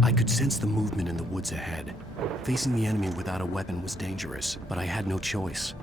I could sense the movement in the woods ahead. Facing the enemy without a weapon was dangerous, but I had no choice.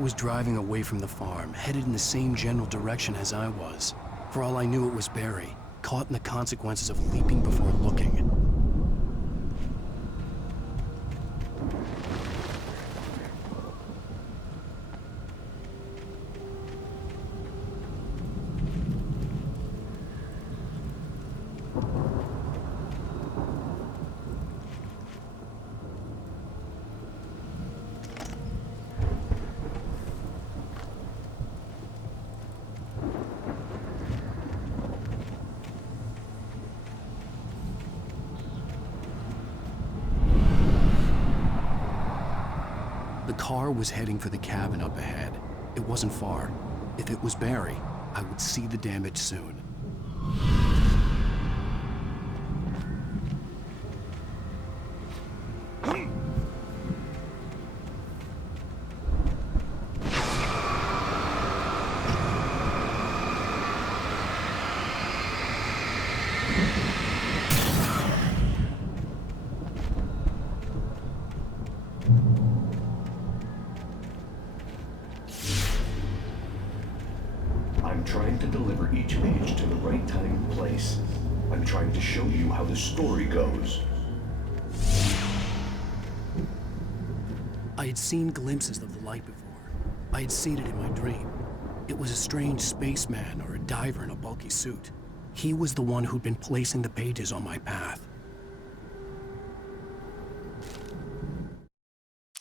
Was driving away from the farm, headed in the same general direction as I was. For all I knew, it was Barry, caught in the consequences of leaping before looking. The car was heading for the cabin up ahead. It wasn't far. If it was Barry, I would see the damage soon. I'm trying to deliver each page to the right time and place. I'm trying to show you how the story goes. I had seen glimpses of the light before. I had seen it in my dream. It was a strange spaceman or a diver in a bulky suit. He was the one who'd been placing the pages on my path.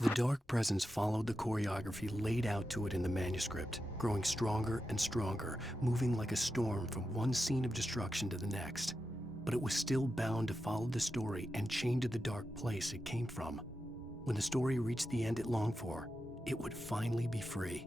The dark presence followed the choreography laid out to it in the manuscript, growing stronger and stronger, moving like a storm from one scene of destruction to the next. But it was still bound to follow the story and chained to the dark place it came from. When the story reached the end it longed for, it would finally be free.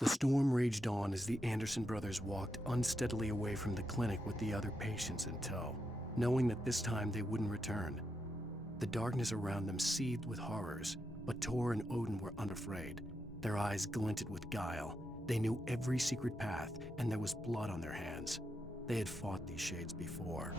The storm raged on as the Anderson brothers walked unsteadily away from the clinic with the other patients in tow, knowing that this time they wouldn't return. The darkness around them seethed with horrors, but Tor and Odin were unafraid. Their eyes glinted with guile. They knew every secret path, and there was blood on their hands. They had fought these shades before.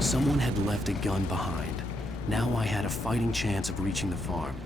Someone had left a gun behind. Now I had a fighting chance of reaching the farm.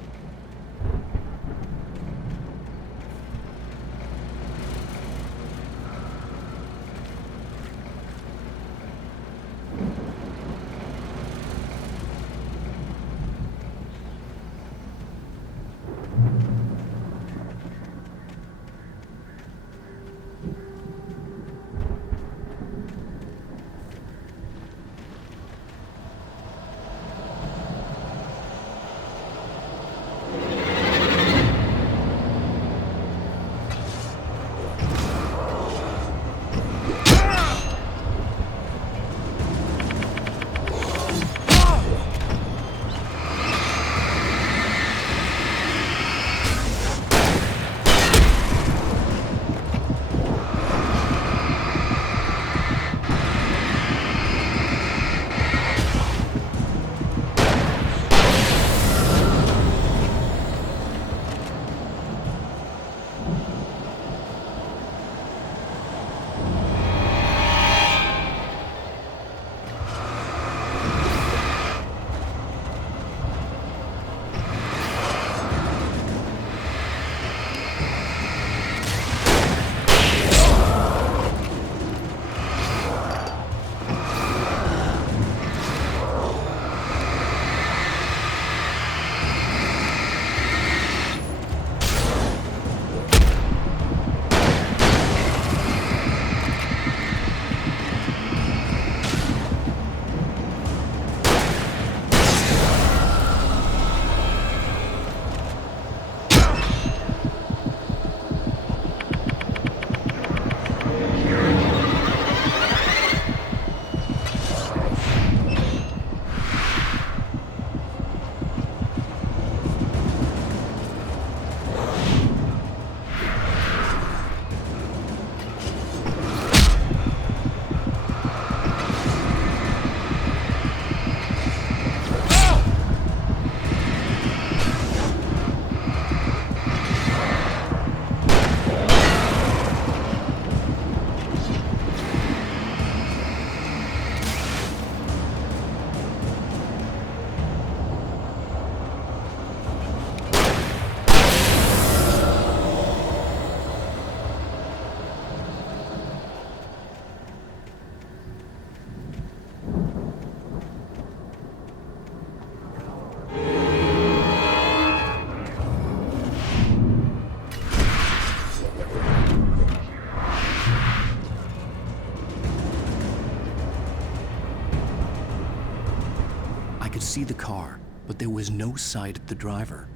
I could see the car, but there was no sight of the driver.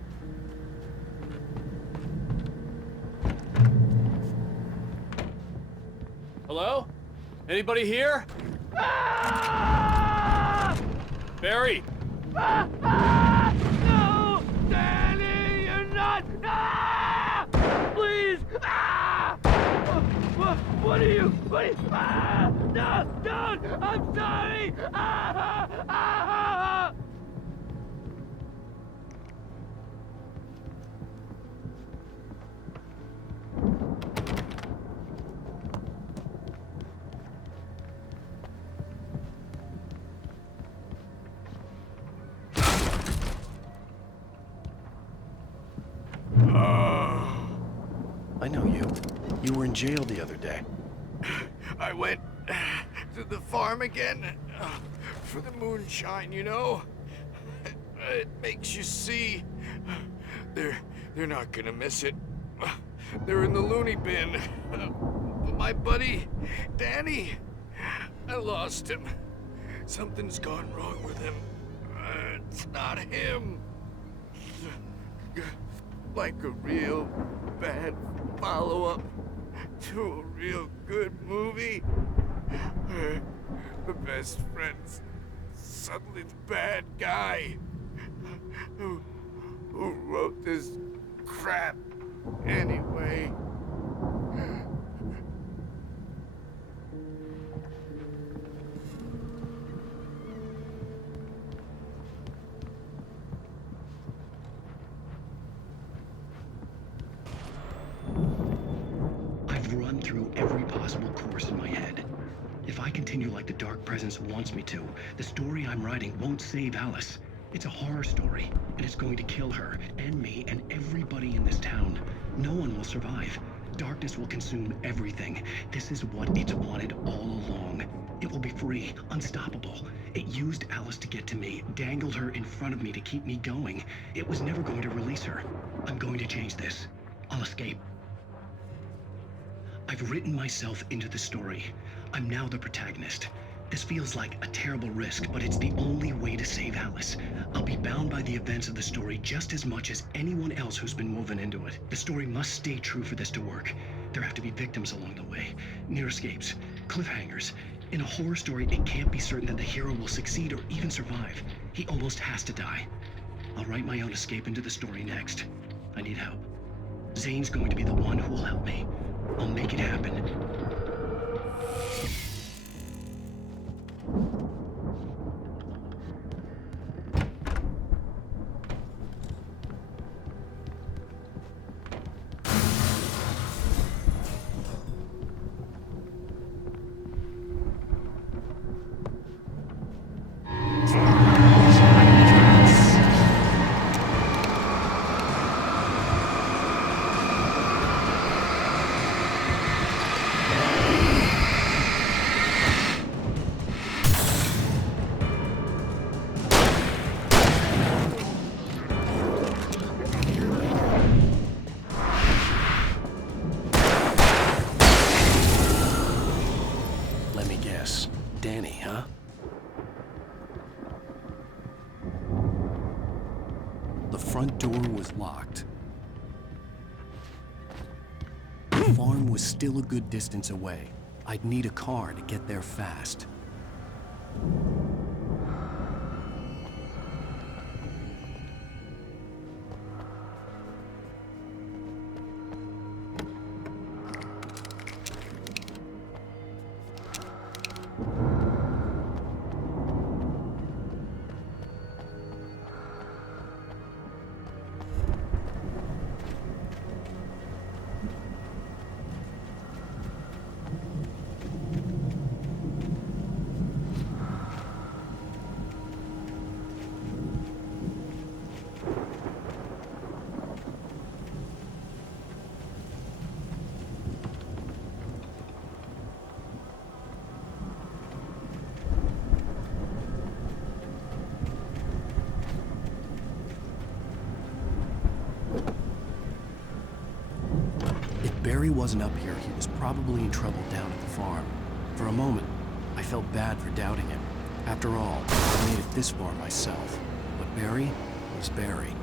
Hello? Anybody here? Barry! No! Danny, you're not! Please! What are you? No! Don't! I'm sorry! I know you. You were in jail the other day. I went to the farm again for the moonshine, you know? It makes you see. They're not gonna miss it. They're in the loony bin. But my buddy, Danny, I lost him. Something's gone wrong with him. It's not him. Like a real bad follow-up to a real good movie. The best friend's suddenly the bad guy. Who wrote this crap anyway? through every possible course in my head. If I continue like the Dark Presence wants me to, the story I'm writing won't save Alice. It's a horror story, and it's going to kill her, and me, and everybody in this town. No one will survive. Darkness will consume everything. This is what it's wanted all along. It will be free, unstoppable. It used Alice to get to me, dangled her in front of me to keep me going. It was never going to release her. I'm going to change this. I'll escape. I've written myself into the story. I'm now the protagonist. This feels like a terrible risk, but it's the only way to save Alice. I'll be bound by the events of the story just as much as anyone else who's been woven into it. The story must stay true for this to work. There have to be victims along the way, near escapes, cliffhangers. In a horror story, it can't be certain that the hero will succeed or even survive. He almost has to die. I'll write my own escape into the story next. I need help. Zane's going to be the one who will help me. I'll make it happen. Danny, huh? The front door was locked. The farm was still a good distance away. I'd need a car to get there fast. Barry wasn't up here, he was probably in trouble down at the farm. For a moment, I felt bad for doubting him. After all, I made it this far myself. But Barry was Barry.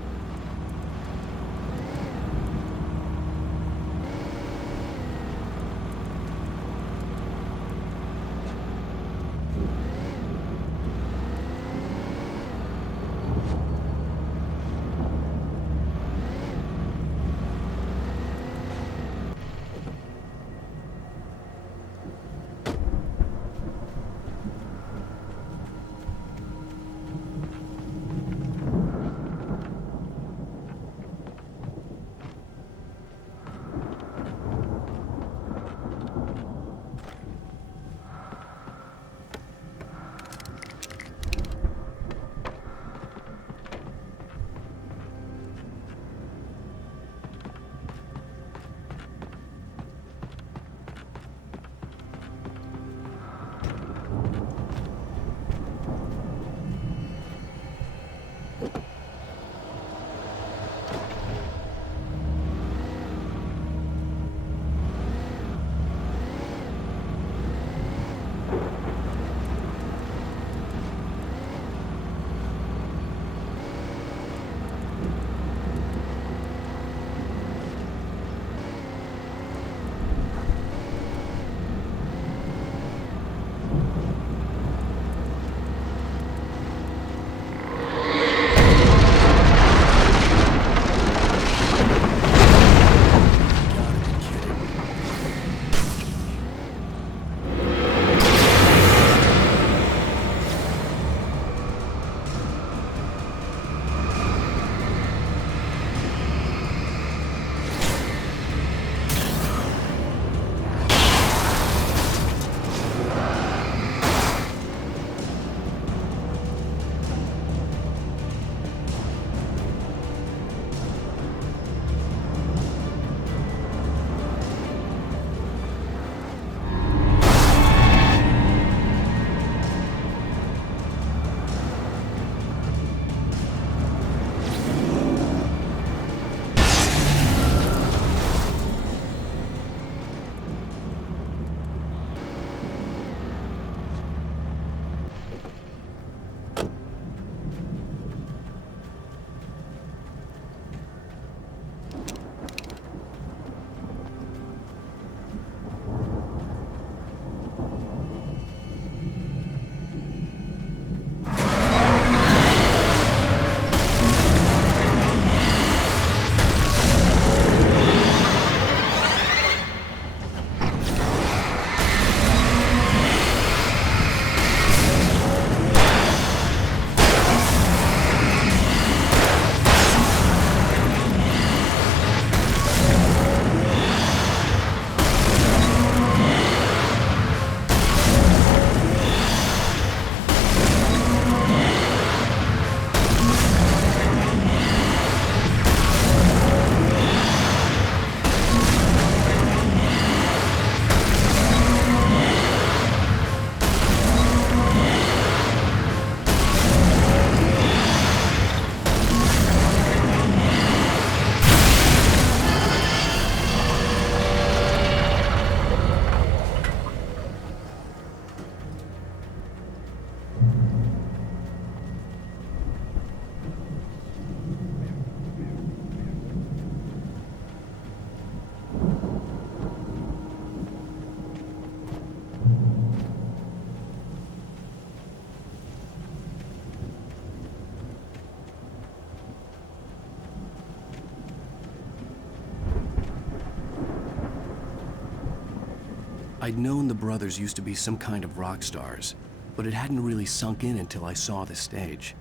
I'd known the brothers used to be some kind of rock stars, but it hadn't really sunk in until I saw the stage.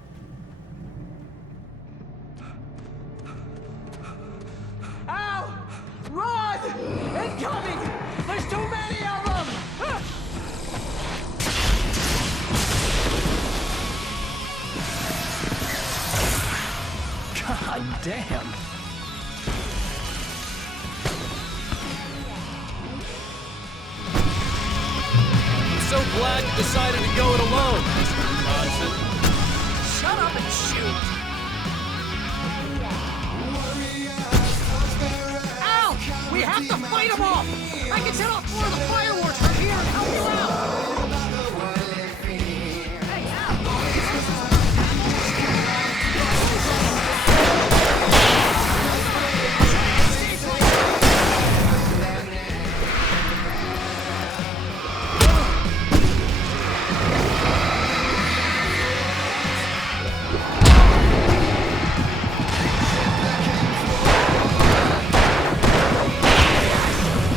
Al! Run! Incoming! There's too many of them! God damn! So glad you decided to go it alone, Mr. Johnson. Shut up and shoot! Al! We have to fight them all! I can set off more of the fireworks from here and help you out! Hey, Al!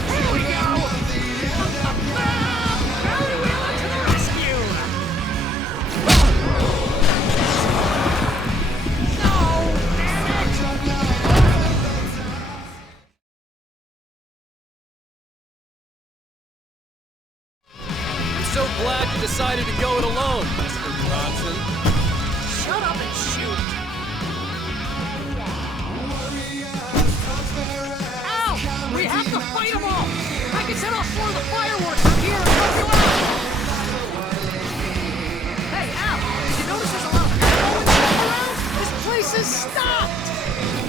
Here we go! Barry Wheeler to the rescue! No! Damn it! I'm so glad you decided to go it alone, Mr. Johnson. Shut up and shoot! Al! We have to fight them all! I can set off more of the fireworks from here and help you out! Hey, Al! Did you notice there's a lot of ammo and stuff around? This place is stocked!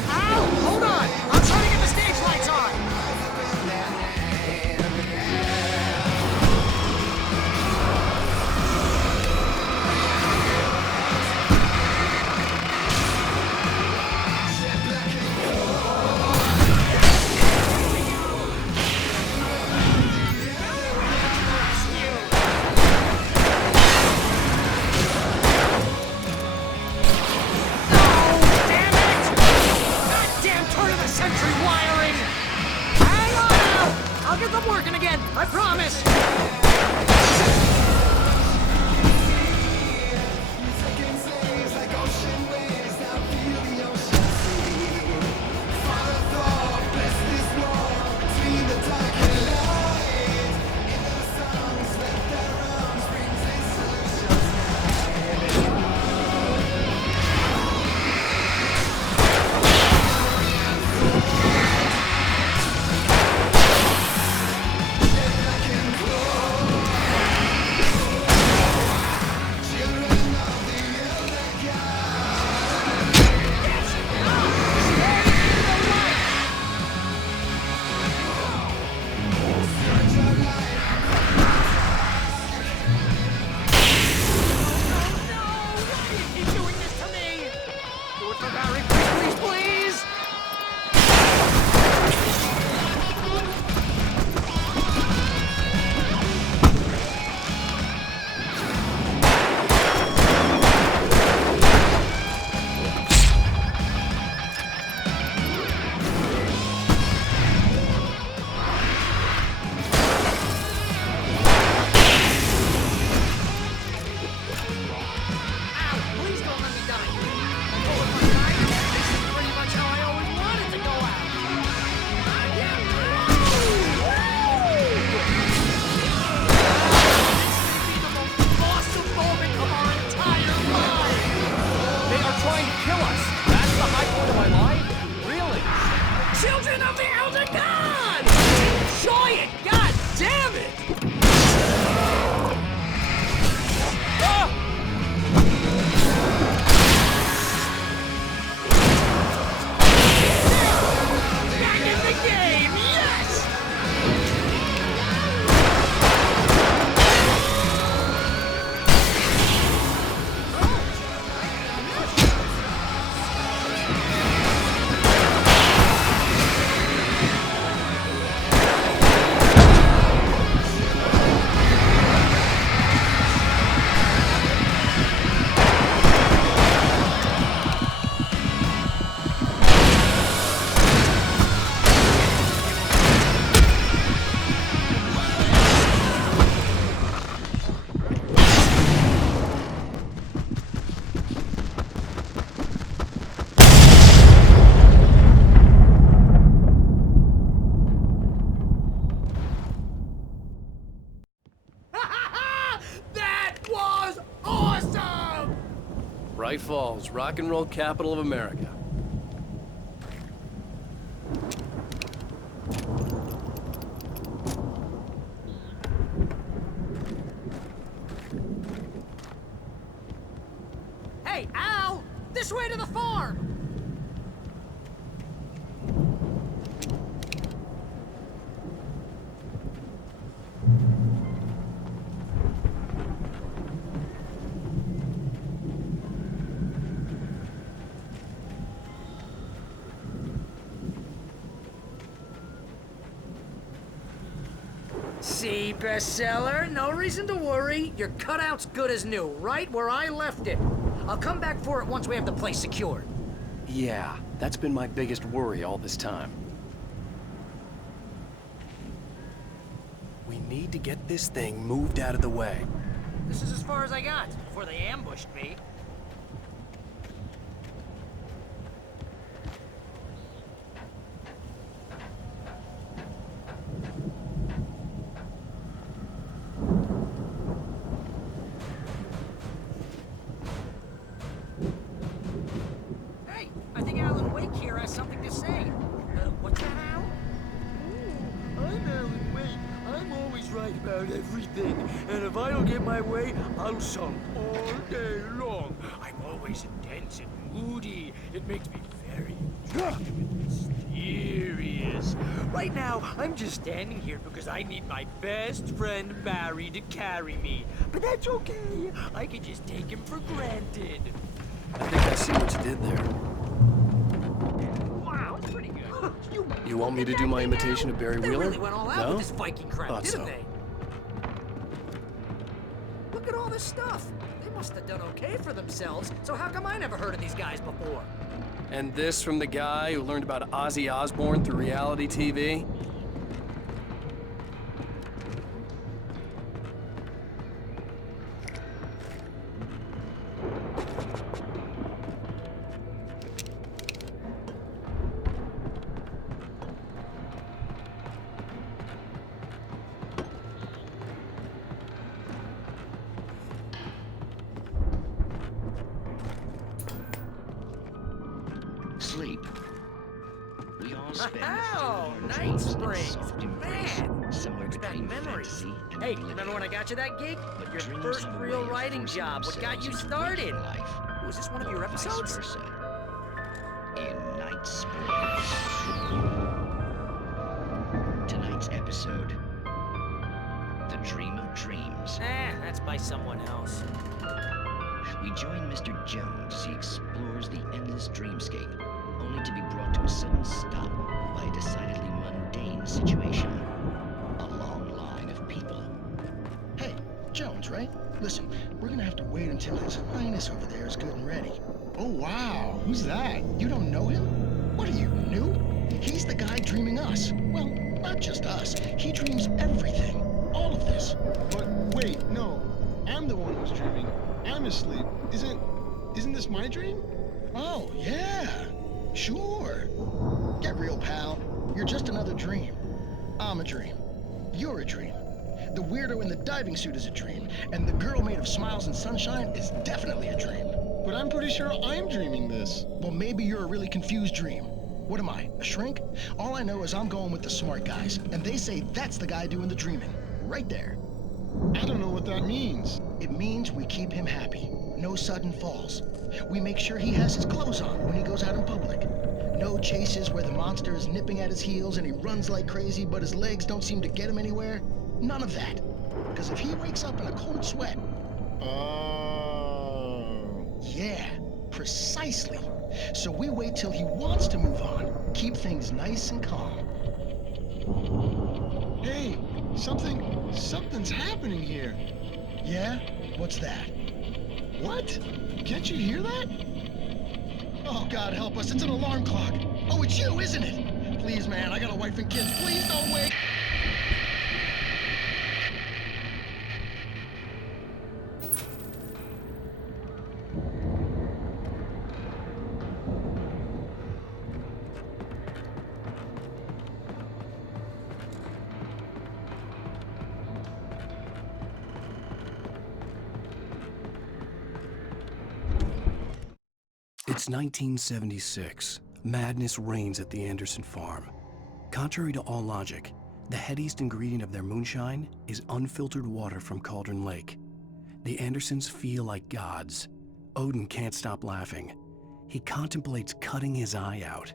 Al! Hold on! I'm trying to get the stage lights on! Damn it! Goddamn turn-of-the-century wiring! Hang on, Al! I'll get them working again, I promise! It's rock and roll capital of America. Hey, Al! This way to the farm! See, bestseller? No reason to worry. Your cutout's good as new, right where I left it. I'll come back for it once we have the place secured. Yeah, that's been my biggest worry all this time. We need to get this thing moved out of the way. This is as far as I got before they ambushed me. Hey, I think Alan Wake here has something to say. What's that, Al? I'm Alan Wake. I'm always right about everything. And if I don't get my way, I'll sulk all day long. I'm always intense and moody. It makes me very attractive and mysterious. Right now, I'm just standing here because I need my best friend Barry to carry me. But that's okay. I can just take him for granted. I think I see what you did there. Wow, that's pretty good. You want me to do my imitation of Barry They Wheeler? really went all out No? with this Viking crap, Thought didn't so. they? Look at all this stuff. They must have done okay for themselves, so how come I never heard of these guys before? And this from the guy who learned about Ozzy Osbourne through reality TV? Sleep. We all spend Oh, our night dreams in springs. soft embrace, Man, somewhere brings back between memories. fantasy and Hey, reality. remember when I got you that gig? But Your dreams first have a real way of writing forcing job. What got you themselves into started? waking life, Was this one of your or vice episodes? versa. In Night Springs. Tonight's episode: The Dream of Dreams. That's by someone else. We join Mr. Jones as he explores the endless dreamscape, only to be brought to a sudden stop by a decidedly mundane situation. A long line of people. Hey, Jones, right? Listen, we're gonna have to wait until His Highness over there is good and ready. Oh, wow. Who's that? You don't know him? What are you, new? He's the guy dreaming us. Well, not just us. He dreams everything. All of this. But wait, no. I'm the one who's dreaming. I'm asleep. Isn't this my dream? Oh, yeah. Sure. Get real, pal. You're just another dream. I'm a dream. You're a dream. The weirdo in the diving suit is a dream, and the girl made of smiles and sunshine is definitely a dream. But I'm pretty sure I'm dreaming this. Well, maybe you're a really confused dream. What am I, a shrink? All I know is I'm going with the smart guys, and they say that's the guy doing the dreaming. Right there. I don't know what that means. It means we keep him happy. No sudden falls. We make sure he has his clothes on when he goes out in public. No chases where the monster is nipping at his heels and he runs like crazy, but his legs don't seem to get him anywhere. None of that. Because if he wakes up in a cold sweat... Oh. Yeah, precisely. So we wait till he wants to move on. Keep things nice and calm. Hey, something's happening here. Yeah? What's that? What? Can't you hear that? Oh, God help us, it's an alarm clock. Oh, it's you, isn't it? Please, man, I got a wife and kids. Please don't wake... It's 1976. Madness reigns at the Anderson farm. Contrary to all logic, the headiest ingredient of their moonshine is unfiltered water from Cauldron Lake. The Andersons feel like gods. Odin can't stop laughing. He contemplates cutting his eye out.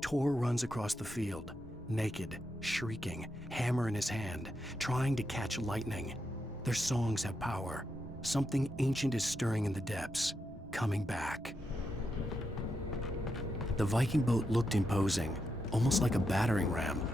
Tor runs across the field, naked, shrieking, hammer in his hand, trying to catch lightning. Their songs have power. Something ancient is stirring in the depths, coming back. The Viking boat looked imposing, almost like a battering ram.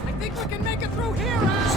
I think we can make it through here, Al!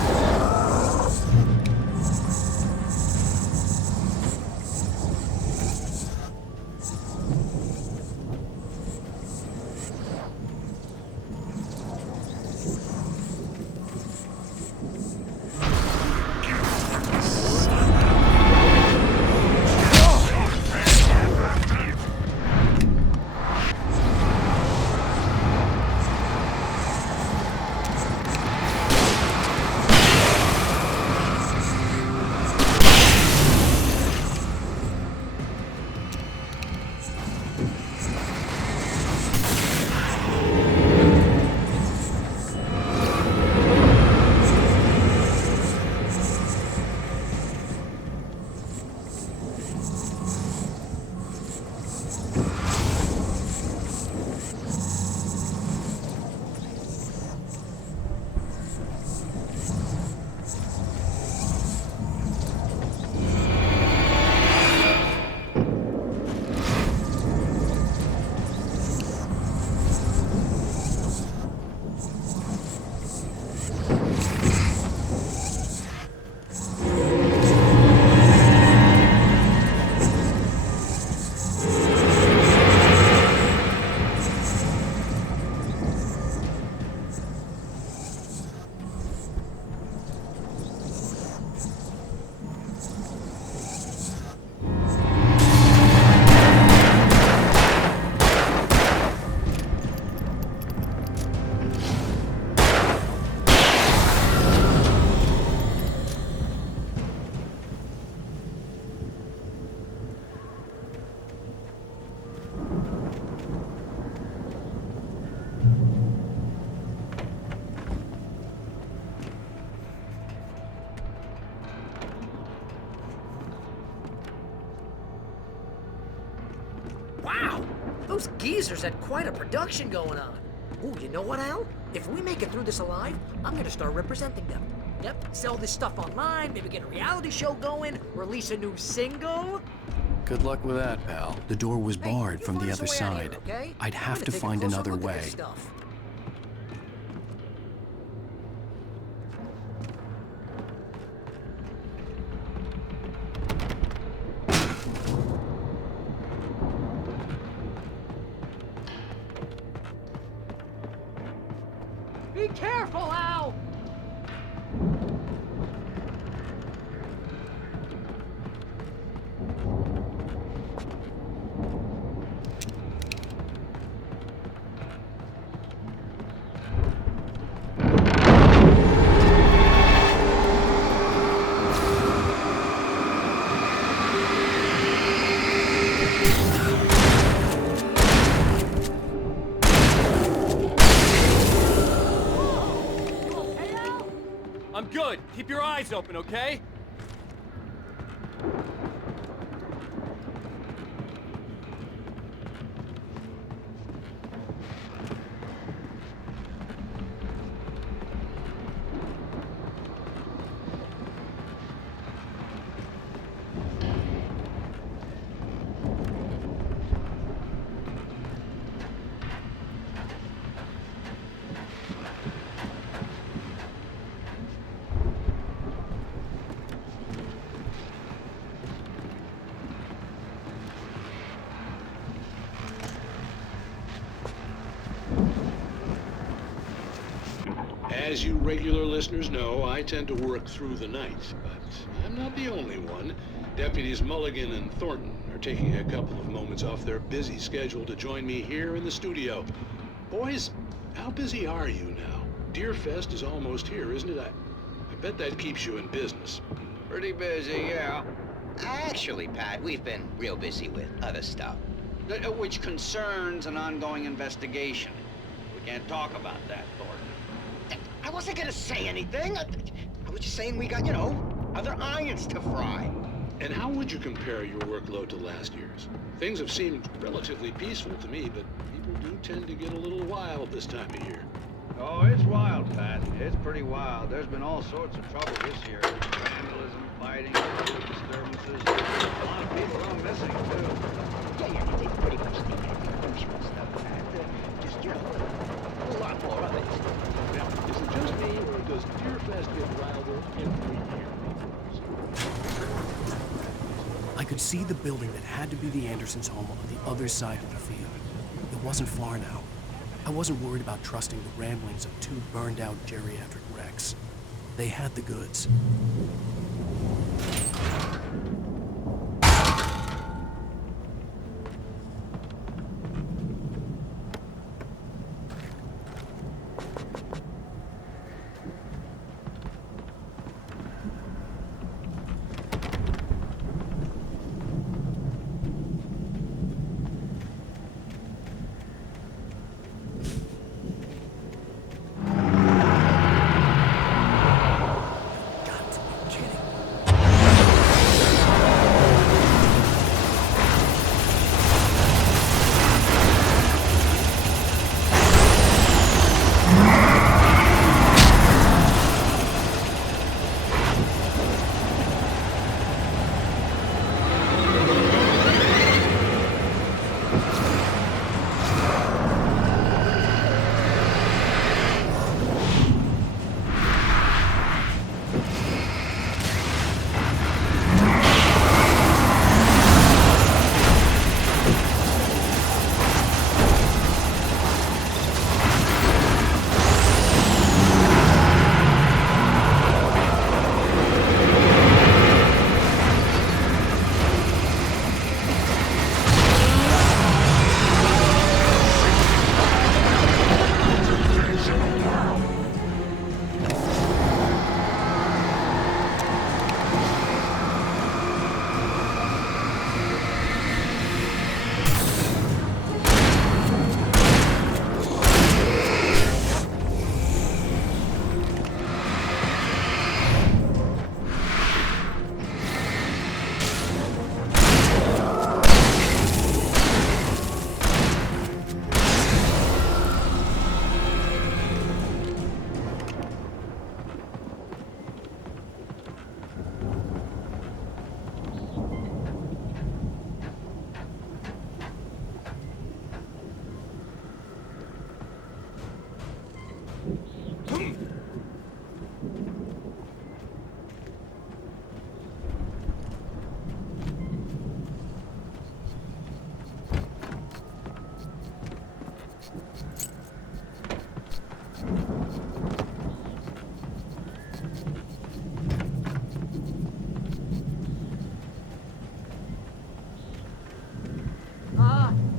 Wow! Those geezers had quite a production going on. Ooh, you know what, Al? If we make it through this alive, I'm gonna start representing them. Yep, sell this stuff online, maybe get a reality show going, release a new single. Good luck with that, pal. The door was barred you from find the us other a way out of side. here, okay? I'd I'm have gonna to take a find closer another look at this way. stuff. Be careful, Al! I'm good. Keep your eyes open, okay? As you regular listeners know, I tend to work through the night, but I'm not the only one. Deputies Mulligan and Thornton are taking a couple of moments off their busy schedule to join me here in the studio. Boys, how busy are you now? Deerfest is almost here, isn't it? I bet that keeps you in business. Pretty busy, yeah. Actually, Pat, we've been real busy with other stuff, which concerns an ongoing investigation. We can't talk about that, Thornton. I wasn't gonna say anything. I was just saying we got, other irons to fry. And how would you compare your workload to last year's? Things have seemed relatively peaceful to me, but people do tend to get a little wild this time of year. Oh, it's wild, Pat. It's pretty wild. There's been all sorts of trouble this year. Vandalism, fighting, disturbances. A lot of people are missing, too. Yeah, they pretty much think the usual stuff, Pat. Just, a whole lot more of it. Now, is it just me, or does Deerfest get wilder every year? I could see the building that had to be the Andersons' home on the other side of the field. It wasn't far now. I wasn't worried about trusting the ramblings of two burned-out geriatric wrecks. They had the goods.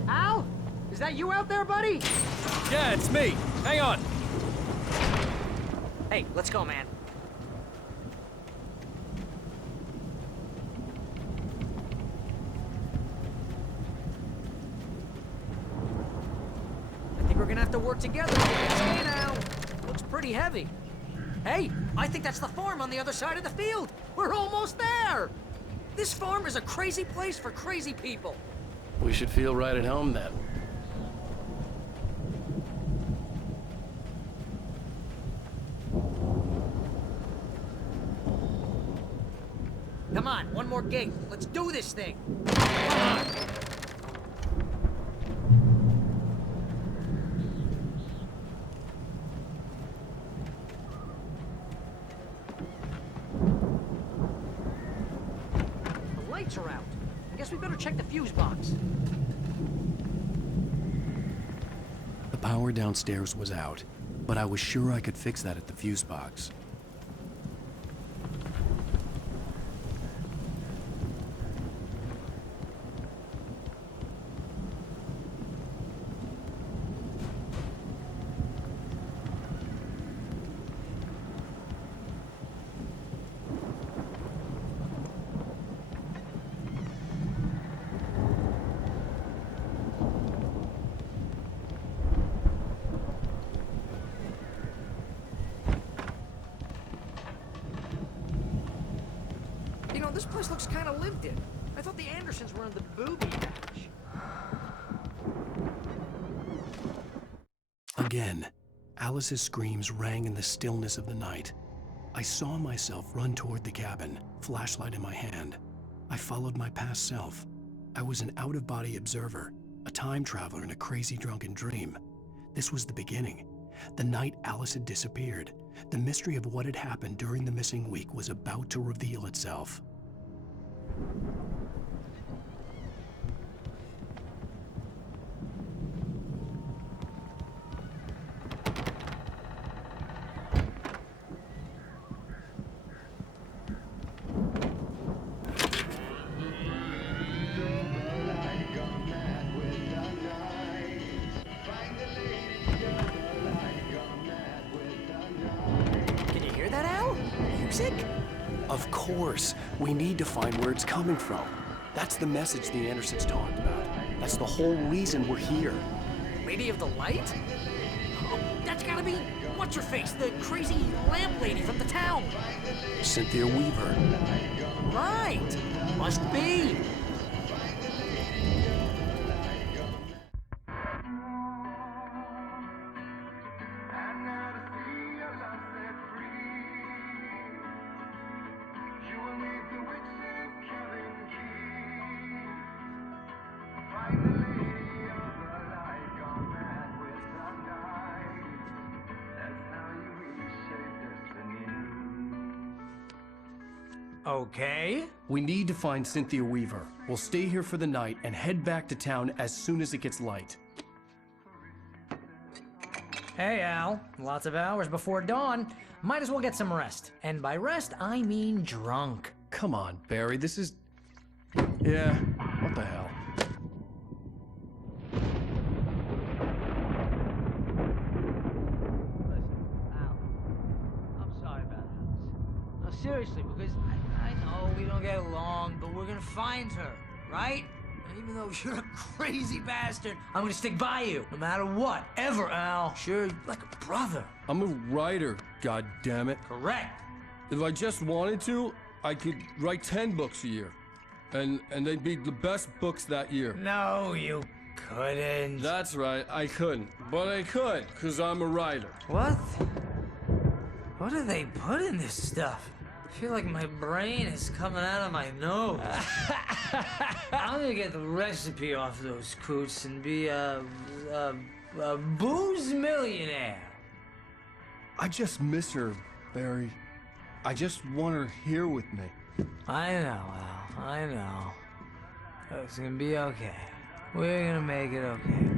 Al? Is that you out there, buddy? Yeah, it's me. Hang on. Hey, let's go, man. I think we're gonna have to work together. Hey, now. Looks pretty heavy. Hey, I think that's the farm on the other side of the field. We're almost there. This farm is a crazy place for crazy people. We should feel right at home then. Come on, one more gate. Let's do this thing. Come on. The lights are out. I guess we better check the fuse box. The power downstairs was out, but I was sure I could fix that at the fuse box. You know, this place looks kind of lived in. I thought the Andersons were in the booby patch. Again, Alice's screams rang in the stillness of the night. I saw myself run toward the cabin, flashlight in my hand. I followed my past self. I was an out-of-body observer, a time traveler in a crazy drunken dream. This was the beginning. The night Alice had disappeared. The mystery of what had happened during the missing week was about to reveal itself. Can you hear that, Al? Music? Of course, we need to find where it's coming from. That's the message the Andersons talked about. That's the whole reason we're here. Lady of the Light? Oh, that's gotta be what's-her-face, the crazy lamp lady from the town. Cynthia Weaver. Right. Must be. Okay. We need to find Cynthia Weaver. We'll stay here for the night and head back to town as soon as it gets light. Hey, Al. Lots of hours before dawn. Might as well get some rest. And by rest, I mean drunk. Come on, Barry, this is... Yeah, what the hell? Seriously, because I know we don't get along, but we're gonna find her, right? And even though you're a crazy bastard, I'm gonna stick by you, no matter what, ever, Al. Sure, like a brother. I'm a writer, goddammit. Correct. If I just wanted to, I could write 10 books a year. And they'd be the best books that year. No, you couldn't. That's right, I couldn't. But I could, because I'm a writer. What? What do they put in this stuff? I feel like my brain is coming out of my nose. I'm gonna get the recipe off those coots and be a booze millionaire. I just miss her, Barry. I just want her here with me. I know, Al. I know. It's gonna be okay. We're gonna make it okay.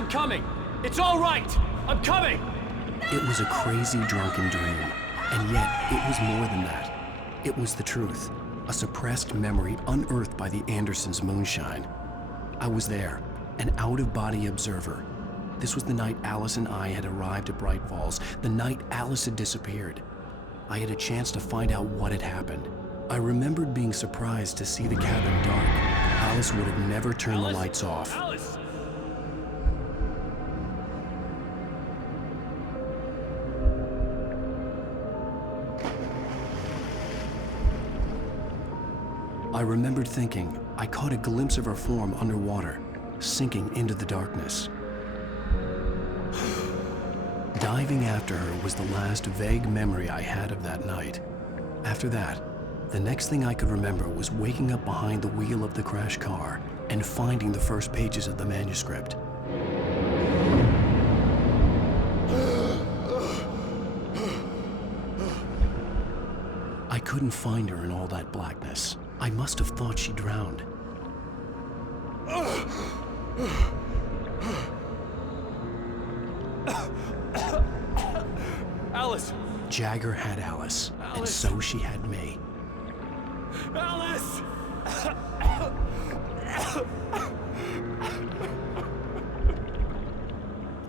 I'm coming! It's all right! I'm coming! It was a crazy drunken dream, and yet it was more than that. It was the truth, a suppressed memory unearthed by the Andersons' moonshine. I was there, an out-of-body observer. This was the night Alice and I had arrived at Bright Falls, the night Alice had disappeared. I had a chance to find out what had happened. I remembered being surprised to see the cabin dark. Alice would have never turned the lights off. Alice! I remembered thinking I caught a glimpse of her form underwater, sinking into the darkness. Diving after her was the last vague memory I had of that night. After that, the next thing I could remember was waking up behind the wheel of the crashed car and finding the first pages of the manuscript. I couldn't find her in all that blackness. I must have thought she drowned. Alice! Jagger had Alice, and so she had me. Alice!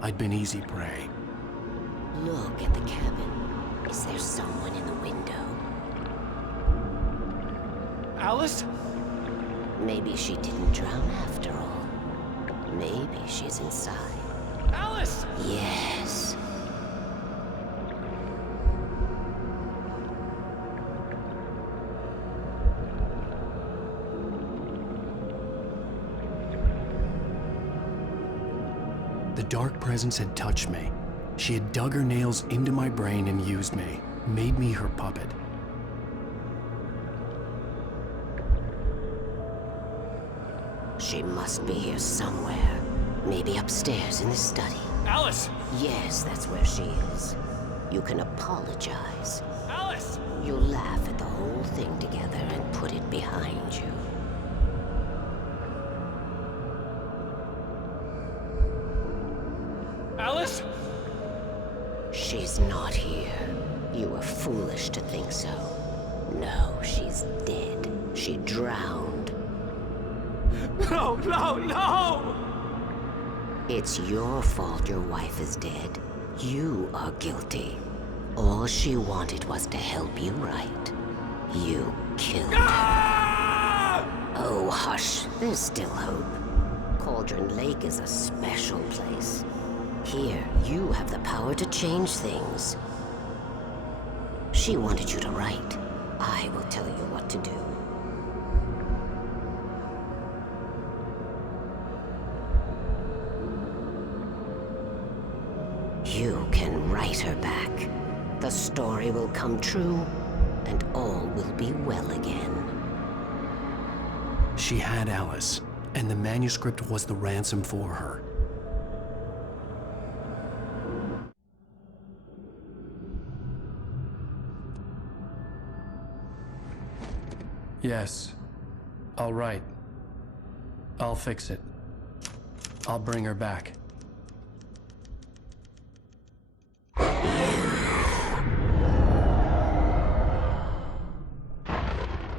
I'd been easy prey. Look at the cabin. Is there someone in the window? Alice? Maybe she didn't drown after all. Maybe she's inside. Alice! Yes. The dark presence had touched me. She had dug her nails into my brain and used me, made me her puppet. She must be here somewhere. Maybe upstairs in the study. Alice! Yes, that's where she is. You can apologize. Alice! You'll laugh at the whole thing together and put it behind you. Alice? She's not here. You were foolish to think so. No, she's dead. She drowned. No, no, no! It's your fault your wife is dead. You are guilty. All she wanted was to help you right. You killed her. Oh, hush. There's still hope. Cauldron Lake is a special place. Here, you have the power to change things. She wanted you to write. I will tell you what to do. You can write her back. The story will come true, and all will be well again. She had Alice, and the manuscript was the ransom for her. Yes. All right. I'll fix it. I'll bring her back.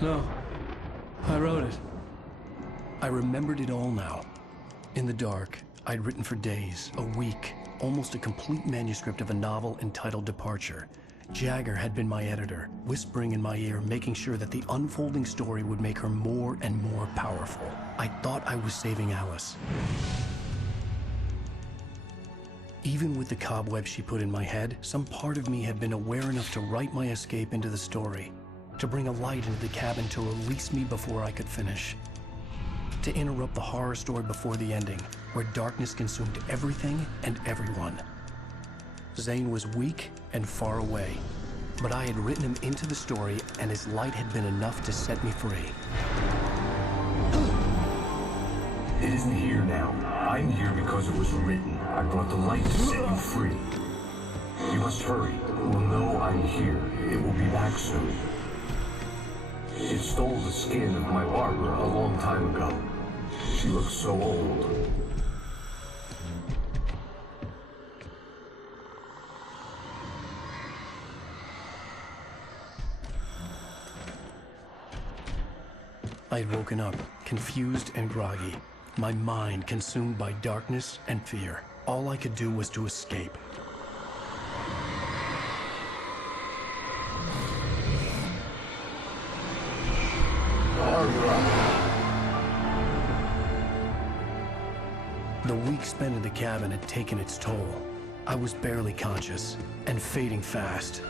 No. I wrote it. I remembered it all now. In the dark, I'd written for days, a week, almost a complete manuscript of a novel entitled Departure. Jagger had been my editor, whispering in my ear, making sure that the unfolding story would make her more and more powerful. I thought I was saving Alice. Even with the cobwebs she put in my head, some part of me had been aware enough to write my escape into the story, to bring a light into the cabin to release me before I could finish, to interrupt the horror story before the ending, where darkness consumed everything and everyone. Zane was weak and far away, but I had written him into the story, and his light had been enough to set me free. It isn't here now. I'm here because it was written. I brought the light to set you free. You must hurry. It will know I'm here. It will be back soon. It stole the skin of my Barbara a long time ago. She looks so old. I had woken up, confused and groggy, my mind consumed by darkness and fear. All I could do was to escape. The week spent in the cabin had taken its toll. I was barely conscious, and fading fast.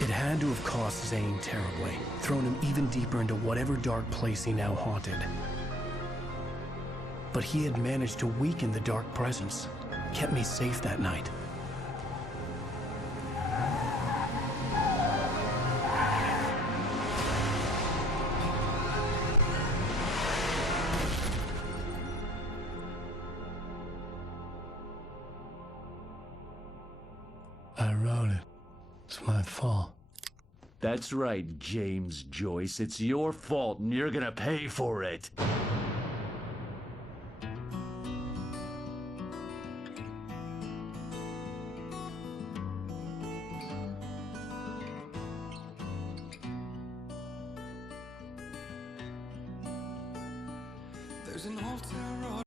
It had to have cost Zane terribly, thrown him even deeper into whatever dark place he now haunted. But he had managed to weaken the dark presence, kept me safe that night. I wrote it. It's my fault. That's right, James Joyce. It's your fault, and you're gonna pay for it. There's an altar